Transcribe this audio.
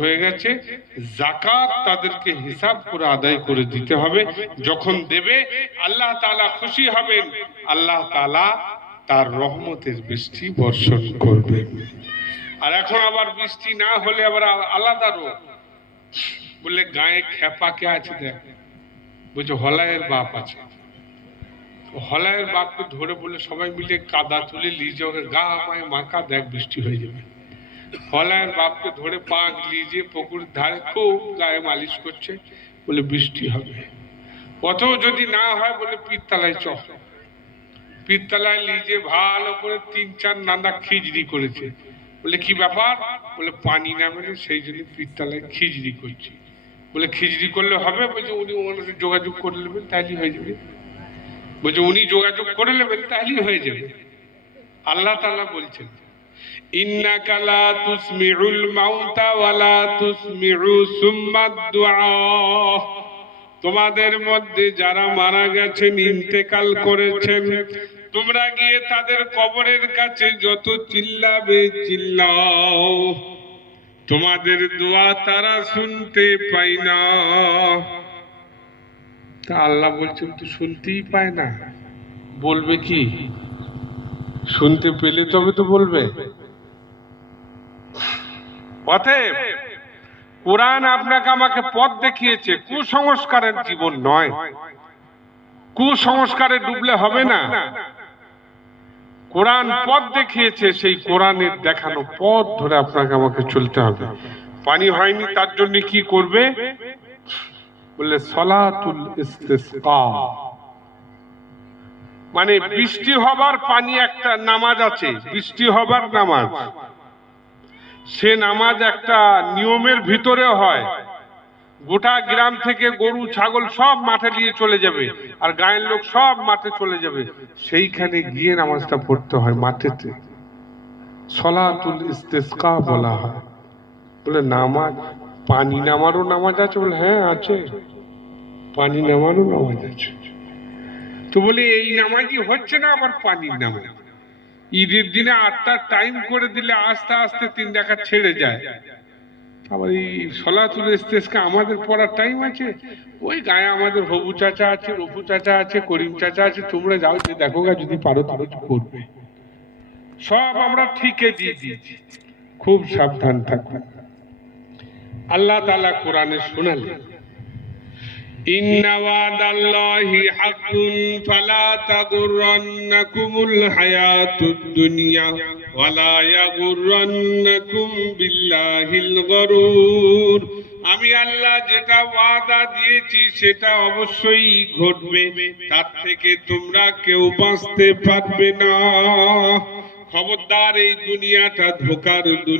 হয়ে গেছে, যাকাত তাদেরকে হিসাব করে আদায় করে দিতে হবে। যখন দেবে আল্লাহ তাআলা খুশি হবেন, আল্লাহ তাআলা তার রহমতের বৃষ্টি বর্ষণ করবেন। আর এখন আবার বৃষ্টি না হলে আবার আলাদা রোগ। বললে গায়ে খেপা কে আছে দেখ, বলছে হলায়ের বাপ আছে। হলায়ের বাপকে ধরে বলে সবাই মিলে কাদা তুলে লিজে ওকে গা পায়ে মাখা, দেখ বৃষ্টি হয়ে যাবে। হলায়ের বাপকে ধরে পা লিজে পুকুরের ধারে খুব গায়ে মালিশ করছে, বলে বৃষ্টি হবে। অত যদি না হয় বলে পীরতলায় চ। পীরতলায় লিজে ভালো করে ৩-৪ নান্দা খিচড়ি করেছে। বলে কি ব্যাপার? বলে পানি নামে, সেই জন্য পীরতলায় খিচড়ি করছি। বলে খিচড়ি করলে হবে? বলছে উনি ওনার সাথে যোগাযোগ করে নেবেন, তাহলেই হয়ে যাবে। বলছে উনি যোগাযোগ করে নেবেন, তাহলেই হয়ে যাবে। আল্লাহ তাআলা বলছেন ইন্নাকা লা তুসমিউল মাউতা ওয়া লা তুসমিউ সুম্মাদ দুআ। তোমাদের মধ্যে যারা মারা গেছেন, ইন্তেকাল করেছেন, তোমরা গিয়ে তাদের কবরের কাছে যত চিল্লাবে চিল্লাও, তোমাদের দোয়া তারা শুনতে পায় না। তা আল্লাহ বলছেন তো শুনতেই পায় না, বলবে কি? শুনতে পেলে তবে তো বলবে। অতএব কোরআন আপনাকে আমাকে পথ দেখিয়েছে, কুসংস্কারের জীবন নয়। কুসংস্কারে ডুবলে হবে না। কোরআন পথ দেখিয়েছে, সেই কোরআনের দেখানো পথ ধরে আপনাকে আমাকে চলতে হবে। পানি হয়নি তার জন্য কি করবে? বললে সলাতুল ইস্তিসকা, মানে বৃষ্টি হবার পানি একটা নামাজ আছে, বৃষ্টি হবার নামাজ। সে নামাজ একটা নিয়মের ভিতরে হয়। গোটা গ্রাম থেকে গরু ছাগল সব মাঠে নিয়ে চলে যাবে, আর গায়ের লোক সব মাঠে চলে যাবে, সেইখানে গিয়ে নামাজটা পড়তে হয় মাঠেতে। সলাতুল ইস্তিসকা বলা হয়। বলে নামাজ, পানি নামারও নামাজ আছে? বলে হ্যাঁ আছে, পানি নামারও নামাজ আছে। তো বলে এই নামাজই হচ্ছে না, আবার পানির নামাজ। ঈদের দিনে 8টার টাইম করে দিলে আস্তে আস্তে 3 রাকাত ছেড়ে যায়। আবার এই সলাতুল ইস্তিসকা আমাদের পড়ার টাইম আছে? ওই গায়ে আমাদের হবু চাচা আছে, রফু চাচা আছে, করিম চাচা আছে, তোমরা যাও, যে দেখো গা, যদি পারো তারও করবে। সব আমরা ঠিকে দিয়ে দিয়েছি। খুব সাবধান থাকবেন। আল্লাহ তাআলা কোরআনে শোনালেন ইন্না ওয়াদাল্লাহি হাক্কুন ফালা তাগুররান্নাকুমুল হায়াতুদ দুনিয়া ওয়ালা ইয়াগুররান্নাকুম বিল্লাহিল গরুর। আমি আল্লাহ যেটা ওয়াদা দিয়েছি সেটা অবশ্যই ঘটবে, তার থেকে তোমরা কেউ বাঁচতে পারবে না। খবরদার, এই দুনিয়াটা ধোঁকার দুনিয়া।